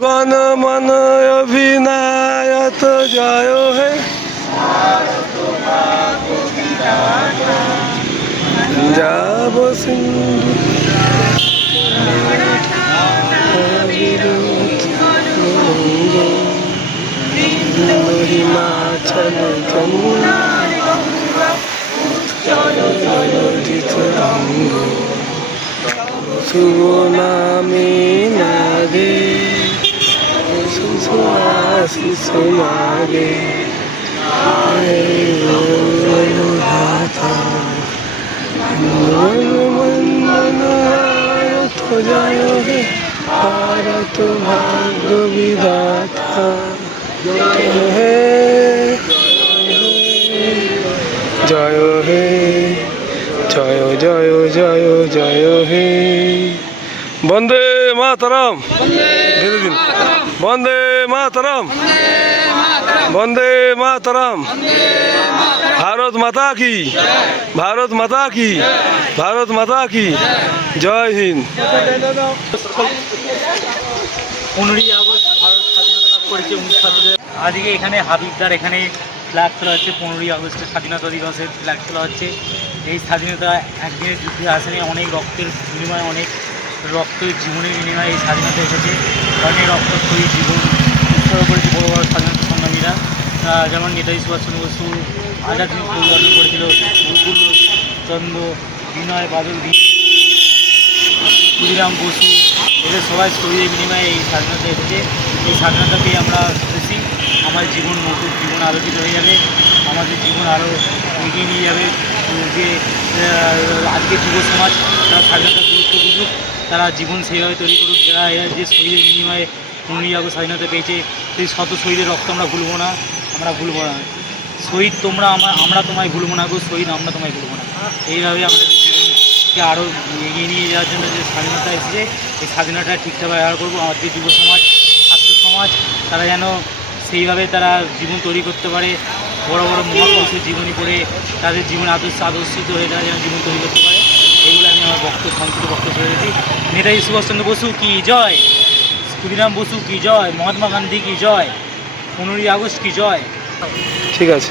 गण मन अभिनायत जय हे पंजाब सिंधु हिमाचल जमुना सुनामी नागे सुहासिस नागे वंदन भारत जय हे भारत भाग्य विधाता जय हे जय हे जय जय जय जय हे वंदे मातरम वंदे मातरम वंदे मातरम भारत माता की भारत माता की भारत माता की जय हिंद। 15ই আগস্ট ভারত স্বাধীনতা লাভ করেছে 1947। আজকে এখানে হাবিবদার এখানে ফ্ল্যাগ তোলা হচ্ছে। 15ই আগস্টের স্বাধীনতা দিবসের ফ্ল্যাগ তোলা হচ্ছে। এই স্বাধীনতা একদিনের যুদ্ধে আসেনি, অনেক রক্তের বিনিময়ে, অনেক রক্তের জীবনের বিনিময়ে এই স্বাধীনতা এসেছে। অনেক রক্তক্ষয়ী জীবন উৎসর্গ করেছে বড় বড় স্বাধীনতা সংগ্রামীরা, যেমন নেতাজি সুভাষচন্দ্র বসু, আজাদ হিন্দ ফৌজ গঠন করেছিল, বুলবুল চন্দ্র, বিনয় বাদল, ক্ষুদিরাম বসু, এদের সবাই শহীদের বিনিময়ে এই স্বাধীনতা এসেছে। এই স্বাধীনতা পেয়ে আমরা খুশি। আমার জীবন নতুন জীবন আলোকিত হয়ে যাবে, আমাদের জীবন আরও এগিয়ে নিয়ে যাবে। যে আজকে যুব সমাজ তারা স্বাধীনতার গুরুত্ব বুঝুক, তারা জীবন সেইভাবে তৈরি করুক, যারা যে শহীদের বিনিময়ে 15ই আগস্ট স্বাধীনতা পেয়েছে, সেই শত শহীদের রক্ত আমরা ভুলবো না, আমরা ভুলবো না। শহীদ তোমরা, আমরা তোমায় ভুলবো না গো, শহীদ আমরা তোমায় ভুলবো না। এইভাবে আমাদের জীবনকে আরও এগিয়ে নিয়ে যাওয়ার জন্য যে স্বাধীনতা এসেছে, এই স্বাধীনতা ঠিকঠাক ব্যবহার করবো। আমাদের যুব সমাজ, ছাত্র সমাজ, তারা যেন সেইভাবে তারা জীবন তৈরি করতে পারে। বড় বড় মহাপুরুষের জীবনী পড়ে তাদের জীবন আদর্শিত হয়ে তারা যেন জীবন তৈরি করতে পারে। এইগুলো আমি আমার সংক্ষিপ্ত বক্তব্য রেখেছি। নেতাজি সুভাষচন্দ্র বসু কি জয়, ক্ষুদিরাম বসু কি জয়, মহাত্মা গান্ধী কি জয়, 15ই আগস্ট কি জয়। ঠিক আছে।